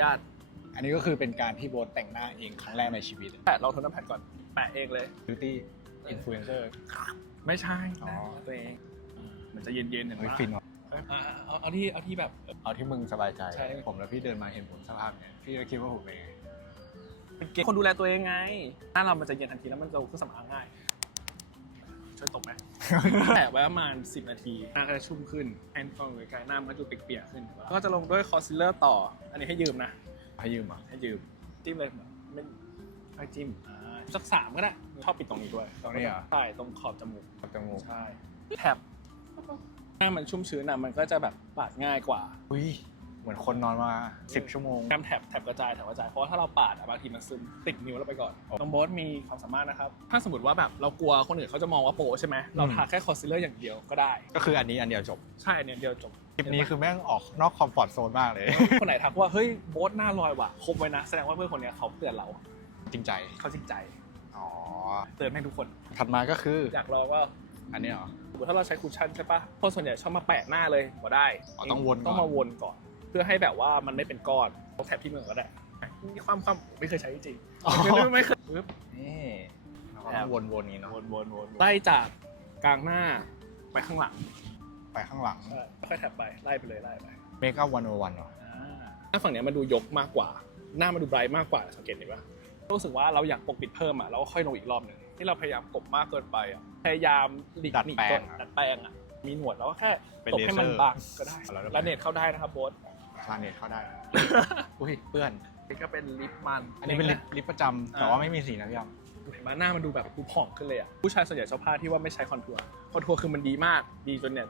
ญาตอันนี้ก็คือเป็นการที่โบทแต่งหน้าเองครั้งแรกในชีวิตแปะลองโทนน้ำแผ่นก่อน แปะเองเลย beauty influencer ไม่ใช่อ๋อ ตัวเองมันจะเย็นๆเห็นไหมเฮ้ยฟินว่ะอ่าเอาเอาที่เอาที่แบบ เอาที่มึงสบายใจ ใช่ ผมแล้วพี่เดินมาเห็นผมสภาพเนี่ยพี่ก็คิดว่าผมเป็นไง เป็นเกณฑ์คนดูแลตัวเองไง หน้าเรามันจะเย็นทันทีแล้วมันจะเครื่องสำอางง่าย ช่วยตกไหมแปะไว้ประมาณ 10 นาทีหน้าก็จะชุ่มขึ้นแอนฟองไกลๆหน้ามันก็จะเปียกๆขึ้น ก็จะลงด้วยคอนซีลเลอร์ต่อ อันนี้ให้ยืมนะ ให้ยืมอะให้ยืมจิ้มเลยไม่ให้จิ้มอ่าสักสามก็ได้ ชอบปิดตรงนี้ด้วยตรงนี้เหรอใช่ตรงขอบจมูกกับจมูกใช่แท็บหน้ามันชุ่มชื้นอะมันก็จะแบบปาดง่ายกว่าอุ้ย เหมือนคนนอนมา 10 ชั่วโมงแถบแถบแถบกระจายแถบกระจายเพราะว่าถ้าเราปาดอะบางทีมันซึมติดนิ้วเราไปก่อนน้องโบ๊ทมีความสามารถนะครับ ถ้าสมมติว่าแบบเรากลัวคนอื่นเขาจะมองว่าโปะใช่ไหมเราทาแค่คอนซีลเลอร์อย่างเดียวก็ได้ ก็คืออันนี้อันเดียวจบใช่เนี่ยเดียวจบคลิปนี้คือแม่งออกนอกคอมฟอร์ทโซนมากเลย คนไหนทักว่าเฮ้ยโบ๊ทหน้าลอยว่ะคมไว้นะแสดงว่าเพื่อนคนเนี้ยเขาเตือนเราจริงใจเขาจริงใจอ๋อเตือนให้ทุกคนถัดมาก็คืออยากลองก็อันนี้เหรอสมมติถ้าเราใช้คุชชั่นใช่ปะคนส่วนใหญ่ชอบมาแปะหน้าเลยก็ได้อ๋อต้องวนก่อนต้องมาวนก่อน เพื่อให้แบบว่ามันไม่เป็นก้อนเอาแถบที่มือก็ได้มีความความไม่เคยใช้จริงอ๋อ ไม่ไม่เคยปึ๊บ นี่เราก็ต้องวนๆนี้เนาะวนวนวนไล่จากกลางหน้าไปข้างหลังไปข้างหลังใช่ค่อยแถบไปไล่ไปเลยไล่ไปเมคอัพวันวันเหรอหน้าฝั่งเนี้ยมันดูยกมากกว่า หน้ามันดูไบรท์มากกว่าสังเกตเห็นปะรู้สึกว่าเราอยากปกปิดเพิ่มอะเราก็ค่อยลงอีกรอบหนึ่งที่เราพยายามกบมากเกินไปอะพยายามหลีกดัดหนีแปลงตัวอะดัดแปลงอะมีหนวดแล้วก็แค่เป็นตบให้มันเลเซอร์ บางก็ได้แล้วแล้วเน็ตเข้าได้นะครับโบ๊ท ชาเน็ตเข้าได้อุ้ยเปื้อน นี่ก็เป็นลิปมันอันนี้เป็นลิปลิปประจำแต่ว่าไม่มีสีนะพี่ยำเห็นไหมหน้ามันดูแบบดูผ่องขึ้นเลยอะ ผู้ชายส่วนใหญ่ชอบผ้าที่ว่าไม่ใช้คอนทัวร์ คอนทัวร์คือมันดีมาก ดีจนเนี่ย